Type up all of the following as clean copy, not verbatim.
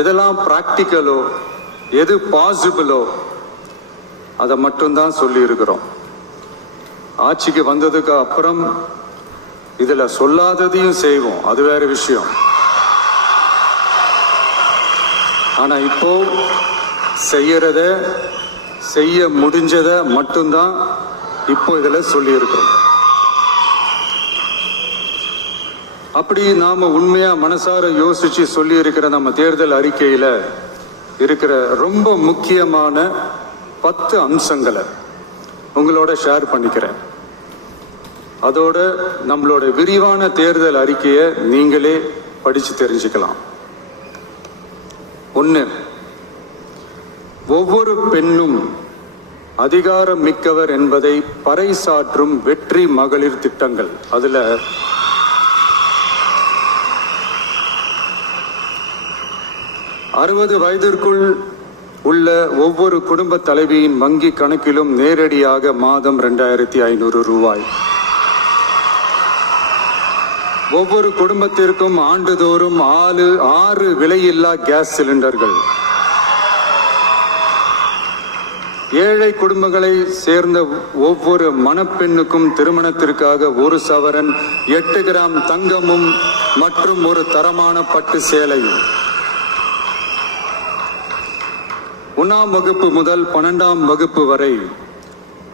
எதெல்லாம் பிராக்டிக்கலோ எது பாசிபிளோ அதை மட்டும்தான் சொல்லி இருக்கிறோம். ஆட்சிக்கு வந்ததுக்கு அப்புறம் இதுல சொல்லாததையும் செய்வோம், அது வேற விஷயம். ஆனா இப்போ செய்யறத செய்ய முடிஞ்சத மட்டும்தான் இப்போ இதுல சொல்லி இருக்கிறோம். அப்படி நாம உண்மையா மனசார யோசிச்சு சொல்லி இருக்கிற நம்ம தேர்தல் அறிக்கையில இருக்கிற ரொம்ப முக்கியமான 10 அம்சங்களை உங்களோட ஷேர் பண்ணிக்கிறேன். அதோட நம்மளோட விரிவான தேர்தல் அறிக்கையை நீங்களே படிச்சு தெரிஞ்சுக்கலாம். 1, ஒவ்வொரு பெண்ணும் அதிகாரம் மிக்கவர் என்பதை பறைசாற்றும் வெற்றி மகளிர் திட்டங்கள். அதுல 60 வயதிற்குள் உள்ள ஒவ்வொரு குடும்ப தலைவியின் வங்கி கணக்கிலும் நேரடியாக மாதம் 2500 ரூபாய். ஒவ்வொரு குடும்பத்திற்கும் ஆண்டுதோறும் 6 விலையில்லா கேஸ் சிலிண்டர்கள். ஏழை குடும்பங்களை சேர்ந்த ஒவ்வொரு மணப்பெண்ணுக்கும் திருமணத்திற்காக 1 சவரன் 8 கிராம் தங்கமும் மற்றும் ஒரு தரமான பட்டு சேலையும். 1ஆம் வகுப்பு முதல் 12ஆம் வகுப்பு வரை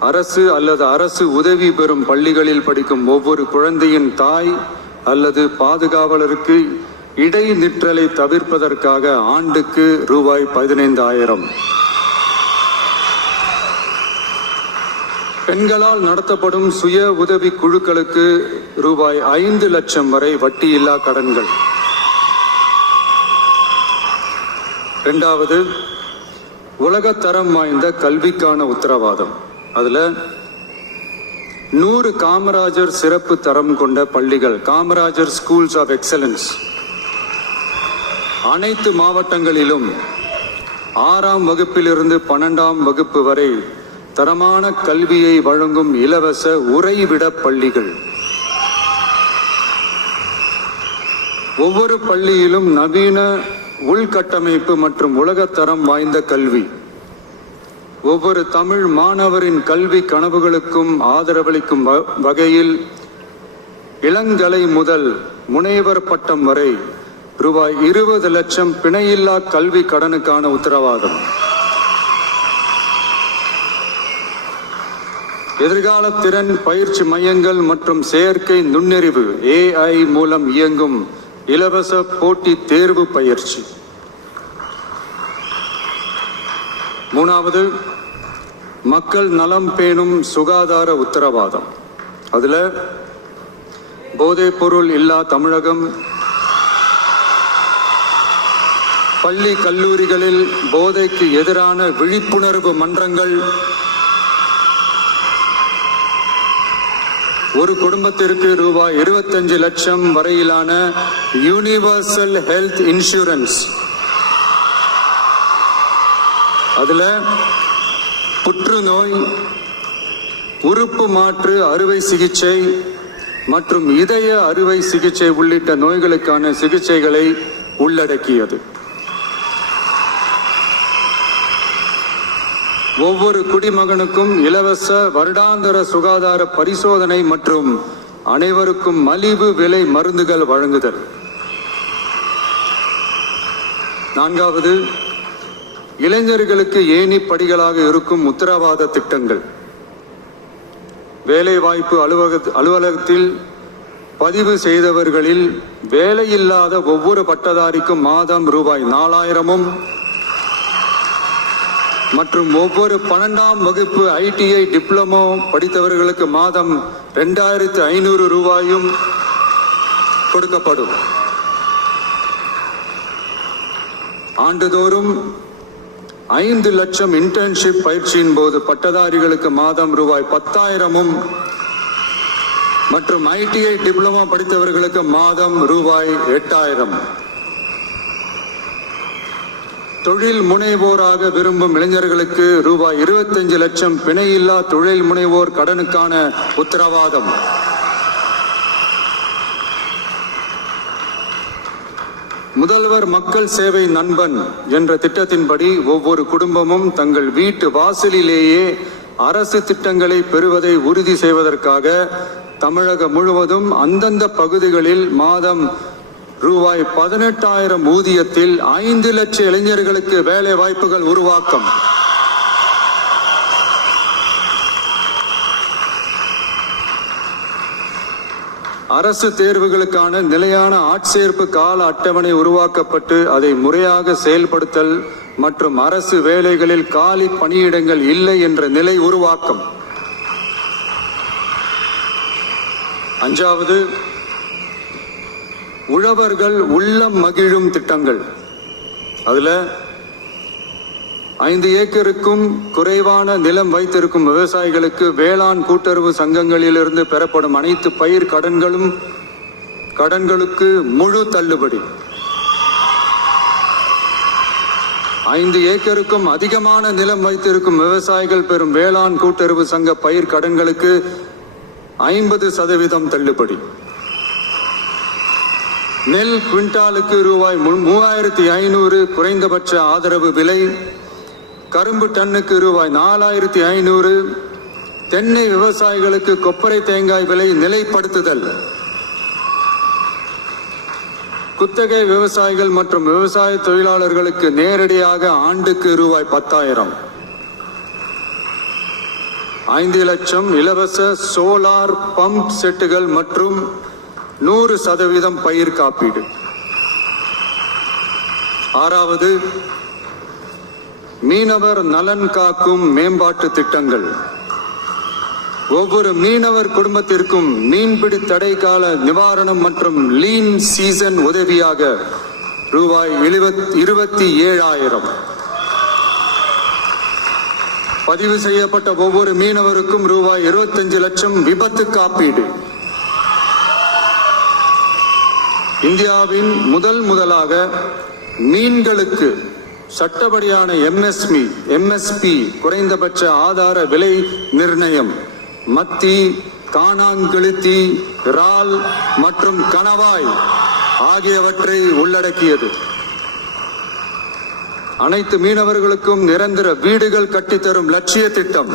அரசு அல்லது அரசு உதவி பெறும் பள்ளிகளில் படிக்கும் ஒவ்வொரு குழந்தையின் தாய் அல்லது பாதுகாவலருக்கு இடைநிற்றலை தவிர்ப்பதற்காக ஆண்டுக்கு ரூபாய் 15,000. பெண்களால் நடத்தப்படும் சுய உதவி குழுக்களுக்கு ரூபாய் 5 லட்சம் வரை வட்டியில்லா கடன்கள். 2வது, உலகத்தரம் வாய்ந்த கல்விக்கான உத்தரவாதம். அதுல 100 காமராஜர் சிறப்பு தரம் கொண்ட பள்ளிகள், காமராஜர் ஸ்கூல்ஸ் ஆஃப் எக்ஸலன்ஸ், அனைத்து மாவட்டங்களிலும் 6ஆம் வகுப்பிலிருந்து 12ஆம் வகுப்பு வரை தரமான கல்வியை வழங்கும் இலவச உறைவிட பள்ளிகள். ஒவ்வொரு பள்ளியிலும் நவீன உள்கட்டமைப்பு மற்றும் உலகத்தரம் வாய்ந்த கல்வி. ஒவ்வொரு தமிழ் மாணவரின் கல்வி கனவுகளுக்கும் ஆதரவளிக்கும் வகையில் இளங்கலை முதல் முனைவர் பட்டம் வரை ரூபாய் 20 லட்சம் பிணையில்லா கல்வி கடனுக்கான உத்தரவாதம். எதிர்கால திறன் பயிற்சி மையங்கள் மற்றும் செயற்கை நுண்ணறிவு AI மூலம் இயங்கும் இலவச போட்டி தேர்வு பயிற்சி. 3வது, மக்கள் நலம் பேணும் சுகாதார உத்தரவாதம். அதுல போதைப் பொருள் இல்லா தமிழகம், பள்ளி கல்லூரிகளில் போதைக்கு எதிரான விழிப்புணர்வு மன்றங்கள், ஒரு குடும்பத்திற்கு ரூபாய் 25 லட்சம் வரையிலான யூனிவர்சல் ஹெல்த் இன்சூரன்ஸ். அதுல புற்றுநோய், உறுப்பு மாற்று அறுவை சிகிச்சை மற்றும் இதய அறுவை சிகிச்சை உள்ளிட்ட நோய்களுக்கான சிகிச்சைகளை உள்ளடக்கியது. ஒவ்வொரு குடிமகனுக்கும் இலவச வருடாந்திர சுகாதார பரிசோதனை மற்றும் அனைவருக்கும் மலிவு விலை மருந்துகள் வழங்குதல். 4வது, இளைஞர்களுக்கு ஏணிப்படிகளாக இருக்கும் உத்தரவாத திட்டங்கள். வேலைவாய்ப்பு அலுவலகத்தில் பதிவு செய்தவர்களில் வேலையில்லாத ஒவ்வொரு பட்டதாரிக்கும் மாதம் ரூபாய் 4,000 மற்றும் ஒவ்வொரு 12ஆம் வகுப்பு ITI டிப்ளமோ படித்தவர்களுக்கு மாதம் 2,500 ரூபாயும் கொடுக்கப்படும். ஆண்டுதோறும் 5 லட்சம் இன்டர்ன்ஷிப் பயிற்சியின் போது பட்டதாரிகளுக்கு மாதம் ரூபாய் 10,000 மற்றும் ITI டிப்ளமோ படித்தவர்களுக்கு மாதம் ரூபாய் 8,000. தொழில் முனைவோராக விரும்பும் இளைஞர்களுக்கு ரூபாய் 25 லட்சம் பிணையில்லா தொழில் முனைவோர் கடனுக்கான உத்தரவாதம். முதல்வர் மக்கள் சேவை நண்பன் என்ற திட்டத்தின்படி ஒவ்வொரு குடும்பமும் தங்கள் வீட்டு வாசலிலேயே அரசு திட்டங்களை பெறுவதை உறுதி செய்வதற்காக தமிழகம் முழுவதும் அந்தந்த பகுதிகளில் மாதம் ரூபாய் 18,000 ஊதியத்தில் 5 லட்சம் இளைஞர்களுக்கு வேலை வாய்ப்புகள் உருவாக்கம். அரசு தேர்வுகளுக்கான நிலையான ஆட்சேர்ப்பு கால அட்டவணை உருவாக்கப்பட்டு அதை முறையாக செயல்படுத்தல் மற்றும் அரசு வேலைகளில் காலி பணியிடங்கள் இல்லை என்ற நிலை உருவாக்கம். 5வது, உழவர்கள் உள்ளம் மகிழும் திட்டங்கள். அதுல 5 ஏக்கருக்கும் குறைவான நிலம் வைத்திருக்கும் விவசாயிகளுக்கு வேளாண் கூட்டுறவு சங்கங்களிலிருந்து பெறப்படும் அனைத்து பயிர் கடன்களுக்கு முழு தள்ளுபடி. 5 ஏக்கருக்கும் அதிகமான நிலம் வைத்திருக்கும் விவசாயிகள் பெறும் வேளாண் கூட்டுறவு சங்க பயிர் கடன்களுக்கு 50% தள்ளுபடி. நெல் குவிண்டாலுக்கு ரூபாய் 3,500 குறைந்தபட்ச ஆதரவு விலை. கரும்பு டன்னுக்கு ரூபாய் 4,500. தென்னை விவசாயிகளுக்கு கொப்பரை தேங்காய் விலை நிலைப்படுத்துதல். குத்தகை விவசாயிகள் மற்றும் விவசாய தொழிலாளர்களுக்கு நேரடியாக ஆண்டுக்கு ரூபாய் 10,000. 5 லட்சம் இலவச சோலார் பம்ப் செட்டுகள் மற்றும் 100% பயிர் காப்பீடு. 6வது, மீனவர் நலன் காக்கும் மேம்பாட்டு திட்டங்கள். ஒவ்வொரு மீனவர் குடும்பத்திற்கும் மீன்பிடி தடை கால நிவாரணம் மற்றும் லீன் சீசன் உதவியாக ரூபாய் 27,000. பதிவு செய்யப்பட்ட ஒவ்வொரு மீனவருக்கும் ரூபாய் 25 லட்சம் விபத்து காப்பீடு. இந்தியாவின் முதலாக மீன்களுக்கு சட்டப்படியான எம்எஸ்பி குறைந்தபட்ச ஆதார விலை நிர்ணயம் மத்தி, காணாங்கெழுத்தி, இறால் மற்றும் கணவாய் ஆகியவற்றை உள்ளடக்கியது. அனைத்து மீனவர்களுக்கும் நிரந்தர வீடுகள் கட்டித்தரும் லட்சிய திட்டம்.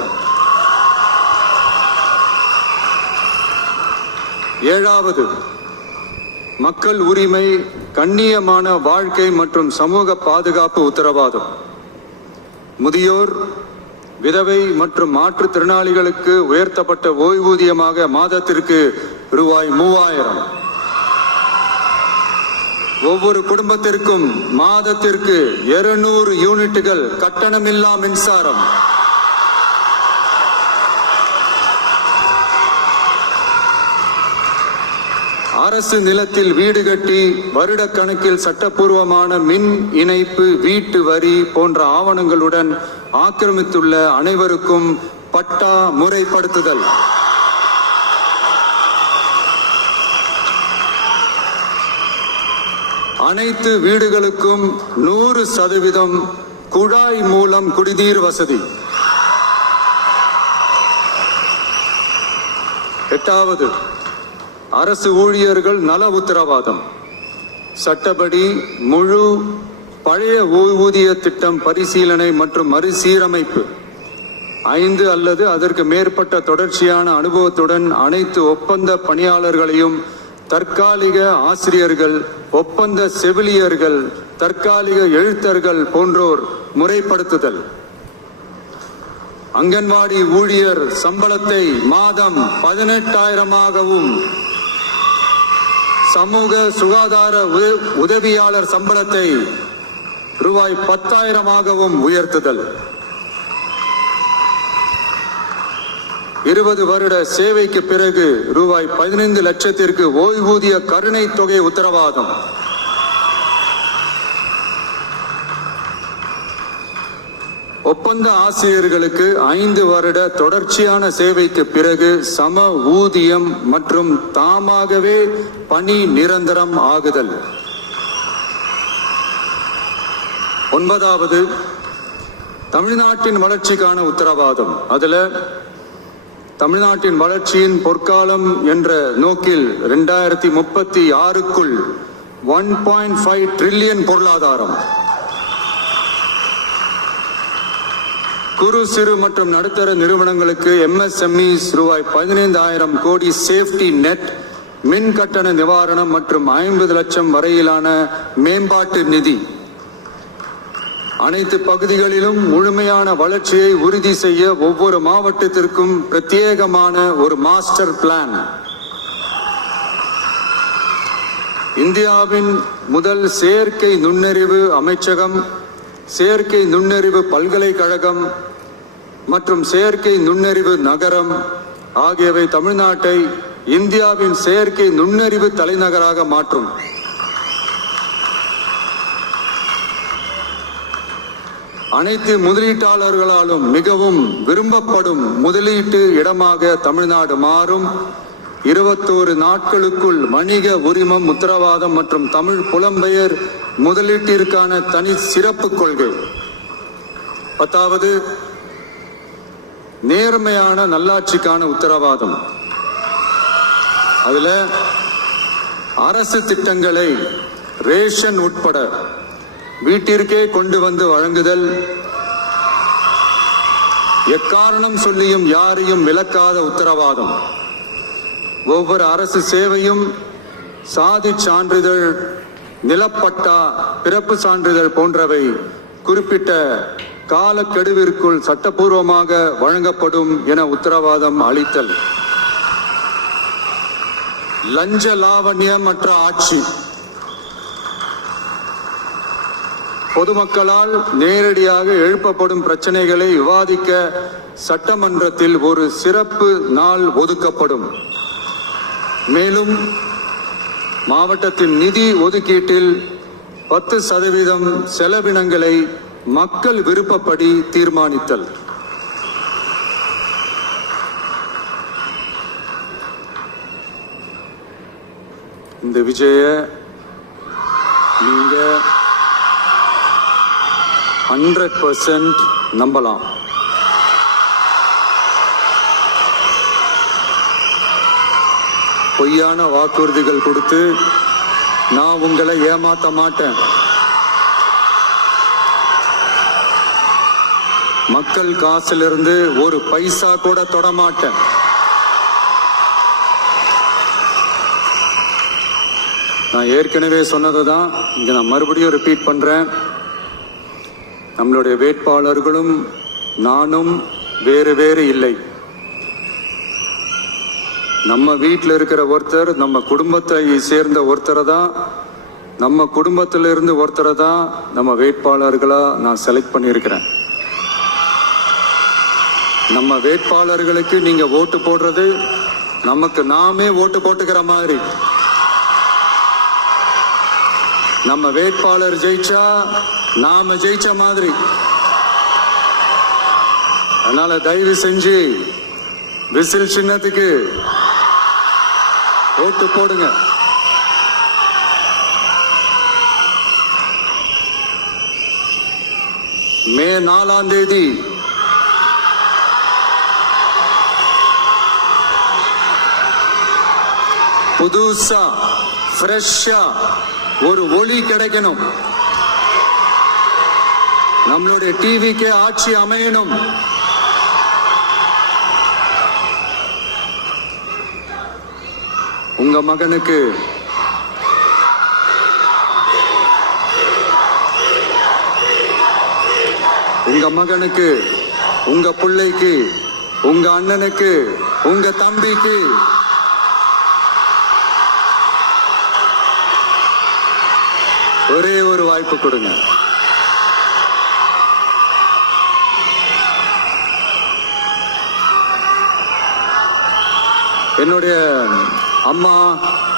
7வது, மக்கள் உரிமை, கண்ணியமான வாழ்க்கை மற்றும் சமூக பாதுகாப்பு உத்தரவாதம். முதியோர், விதவை மற்றும் மாற்றுத்திறனாளிகளுக்கு உயர்த்தப்பட்ட ஓய்வூதியமாக மாதத்திற்கு ரூபாய் 3,000. ஒவ்வொரு குடும்பத்திற்கும் மாதத்திற்கு 200 யூனிட்டுகள் கட்டணமில்லா மின்சாரம். அரசு நிலத்தில் வீடு கட்டி வருடக்கணக்கில் சட்டப்பூர்வமான மின் இணைப்பு, வீட்டு வரி போன்ற ஆவணங்களுடன் ஆக்கிரமித்துள்ள அனைவருக்கும் பட்டா முறைப்படுத்துதல். அனைத்து வீடுகளுக்கும் 100% குழாய் மூலம் குடிநீர் வசதி. 8வது, அரசு ஊழியர்கள் நல உத்தரவாதம். சட்டப்படி முழு பழைய ஓய்வூதிய திட்டம் பரிசீலனை மற்றும் மறுசீரமைப்பு. 5 அல்லது அதற்கு மேற்பட்ட தொடர்ச்சியான அனுபவத்துடன் அனைத்து ஒப்பந்த பணியாளர்களையும் தற்காலிக ஆசிரியர்கள், ஒப்பந்த செவிலியர்கள், தற்காலிக எழுத்தர்கள் போன்றோர் முறைப்படுத்துதல். அங்கன்வாடி ஊழியர் சம்பளத்தை மாதம் 18,000ஆகவும், சமூக சுகாதார உதவியாளர் சம்பளத்தை ரூபாய் 10,000ஆகவும் உயர்த்துதல். 20 வருட சேவைக்கு பிறகு ரூபாய் 15 லட்சத்திற்கு ஓய்வூதிய கருணை தொகை உத்தரவாதம். ஒப்பந்த ஆசிரியர்களுக்கு 5 வருட தொடர்ச்சியான சேவைக்கு பிறகு சம ஊதியம் மற்றும் தாமாகவே பணி நிரந்தரம் ஆகுதல். 9வது, தமிழ்நாட்டின் வளர்ச்சிக்கான உத்தரவாதம். அதுல தமிழ்நாட்டின் வளர்ச்சியின் பொற்காலம் என்ற நோக்கில் 2036க்குள் 1.5 trillion பொருளாதாரம். குறு சிறு மற்றும் நடுத்தர நிறுவனங்களுக்கு MSMEs ரூபாய் 15,000 கோடி சேஃப்டி நெட் மின் கட்டண நிவாரணம் மற்றும் 50 லட்சம் வரையிலான மேம்பாட்டு நிதி. அனைத்து பகுதிகளிலும் முழுமையான வளர்ச்சியை உறுதி செய்ய ஒவ்வொரு மாவட்டத்திற்கும் பிரத்யேகமான ஒரு மாஸ்டர் பிளான். இந்தியாவின் முதல் செயற்கை நுண்ணறிவு அமைச்சகம், செயற்கை நுண்ணறிவு பல்கலைக்கழகம் மற்றும் செயற்கை நுண்ணறிவு நகரம் ஆகியவை தமிழ்நாட்டை இந்தியாவின் செயற்கை நுண்ணறிவு தலைநகராக மாற்றும். அனைத்து முதலீட்டாளர்களாலும் மிகவும் விரும்பப்படும் முதலீட்டு இடமாக தமிழ்நாடு மாறும். 21 நாட்களுக்குள் வணிக உரிமம் உத்தரவாதம் மற்றும் தமிழ் புலம்பெயர் முதலீட்டிற்கான தனி சிறப்பு கொள்கை. 10வது, நேர்மையான நல்லாட்சிக்கான உத்தரவாதம். அதுல அரசு திட்டங்களை ரேஷன் உட்பட வீட்டிற்கே கொண்டு வந்து வழங்குதல், எக்காரணம் சொல்லியும் யாரையும் விலக்காத உத்தரவாதம். ஒவ்வொரு அரசு சேவையும் சாதி சான்றிதழ், நிலப்பட்டா, பிறப்பு சான்றிதழ் போன்றவை குறிப்பிட்ட காலக்கெடுவிற்குள் சட்டப்பூர்வமாக வழங்கப்படும் என உத்தரவாதம் அளித்தல். லஞ்ச லாவண்யமற்ற ஆட்சி. பொதுமக்களால் நேரடியாக எழுப்பப்படும் பிரச்சனைகளை விவாதிக்க சட்டமன்றத்தில் ஒரு சிறப்பு நாள் ஒதுக்கப்படும். மேலும் மாவட்டத்தின் நிதி ஒதுக்கீட்டில் 10% செலவினங்களை மக்கள் விருப்பப்படி தீர்மானித்தல். இந்த விஜய நீங்க 100% நம்பலாம். பொய்யான வாக்குறுதிகள் கொடுத்து நான் உங்களை ஏமாத்த மாட்டேன். மக்கள் காசிலிருந்து ஒரு பைசா கூட தொட மாட்டேன். நான் ஏற்கனவே சொன்னதுதான் இங்க நான் மறுபடியும் ரிப்பீட் பண்றேன். நம்மளுடைய வேட்பாளர்களும் நானும் வேறு வேறு இல்லை. நம்ம வீட்டில் இருக்கிற ஒருத்தர், நம்ம குடும்பத்தை சேர்ந்த ஒருத்தரை தான், நம்ம குடும்பத்திலிருந்து ஒருத்தரை தான் நம்ம வேட்பாளர்களா நான் செலக்ட் பண்ணியிருக்கிறேன். நம்ம வேட்பாளர்களுக்கு நீங்க ஓட்டு போடுறது நமக்கு நாமே ஓட்டு போட்டுக்கிற மாதிரி. நம்ம வேட்பாளர் ஜெயிச்சா நாம ஜெயிச்ச மாதிரி. அதனால தயவு செஞ்சு விசில் சின்னத்துக்கு ஓட்டு போடுங்க. மே 4ஆம் தேதி புதுசா ஃப்ரெஷ்ஷா ஒரு ஒளி கிடைக்கணும். நம்மளுடைய டிவிக்கே ஆட்சி அமையணும். உங்க மகனுக்கு உங்க பிள்ளைக்கு, உங்க அண்ணனுக்கு, உங்க தம்பிக்கு ஒரே ஒரு வாய்ப்பு கொடுங்க. என்னுடைய அம்மா,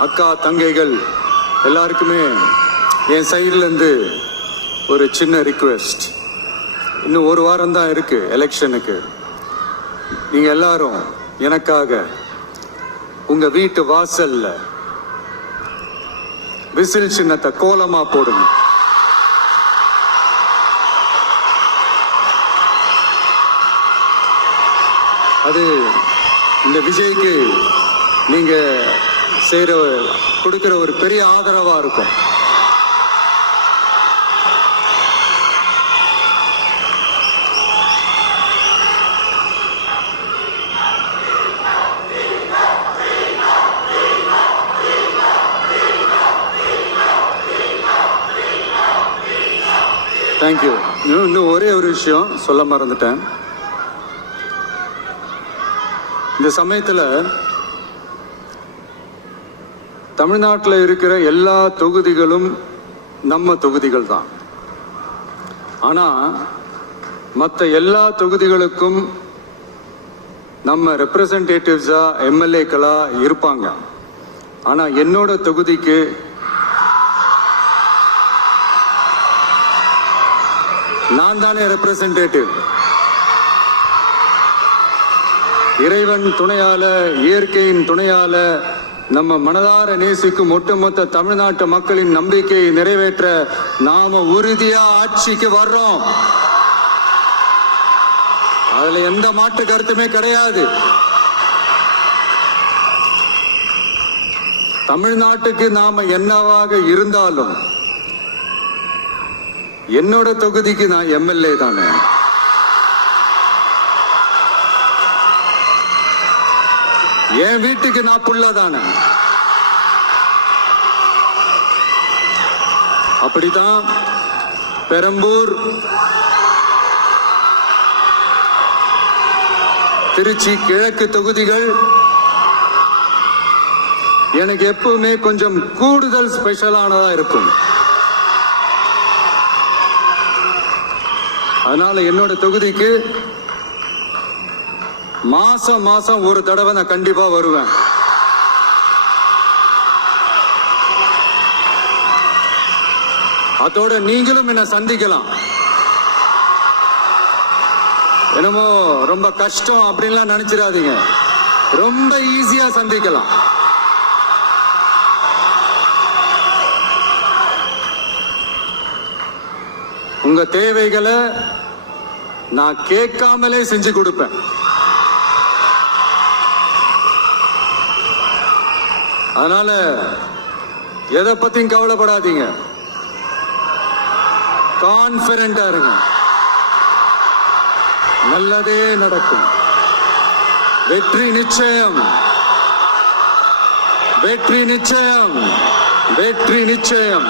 அக்கா, தங்கைகள் எல்லாருக்குமே என் சைடுல இருந்து ஒரு சின்ன ரிக்வெஸ்ட். இன்னும் ஒரு வாரம் தான் இருக்கு எலெக்ஷனுக்கு. நீங்க எல்லாரும் எனக்காக உங்க வீட்டு வாசல்ல விசில் சின்னத்தை கோலமா போடுங்க. அது இந்த விஜய்க்கு நீங்க கொடுக்கிற ஒரு பெரிய ஆதரவா இருக்கும். தேங்க்யூ. இன்னும் ஒரே ஒரு விஷயம் சொல்ல மறந்துட்டேன். இந்த சமயத்தில் தமிழ்நாட்டில் இருக்கிற எல்லா தொகுதிகளும் நம்ம தொகுதிகள் தான். ஆனால் மற்ற எல்லா தொகுதிகளுக்கும் நம்ம ரெப்ரசன்டேட்டிவ்ஸா எம்எல்ஏக்களா இருப்பாங்க. ஆனால் என்னோட தொகுதிக்கு நான் தானே ரெப்ரசன்டேட்டிவ். இறைவன் துணையால, இயற்கையின் துணையால, நம்ம மனதார நேசிக்கும் ஒட்டுமொத்த தமிழ்நாட்டு மக்களின் நம்பிக்கையை நிறைவேற்ற நாம உறுதியா ஆட்சிக்கு வர்றோம். அதுல எந்த மாற்று கருத்துமே கிடையாது. தமிழ்நாட்டுக்கு நாம என்னவாக இருந்தாலும் என்னோட தொகுதிக்கு நான் எம்எல்ஏ தானே. என் வீட்டுக்கு நான் புள்ள தானே. அப்படித்தான் பெரம்பூர், திருச்சி கிழக்கு தொகுதிகள் எனக்கு எப்பவுமே கொஞ்சம் கூடுதல் ஸ்பெஷலானதா இருக்கும். அதனால என்னோட தொகுதிக்கு மாசம் மாசம் ஒரு தடவை நான் கண்டிப்பா வருவேன். அதோட நீங்களும் என்ன சந்திக்கலாம். என்னமோ ரொம்ப கஷ்டம் அப்படின்லாம் நினைச்சிடாதீங்க. ரொம்ப ஈஸியா சந்திக்கலாம். உங்க தேவைகளை நான் கேட்காமலே செஞ்சு கொடுப்பேன். அதனால எதை பத்தியும் கவலைப்படாதீங்க. கான்பிடென்டா இருங்க. நல்லதே நடக்கும். வெற்றி நிச்சயம், வெற்றி நிச்சயம், வெற்றி நிச்சயம்.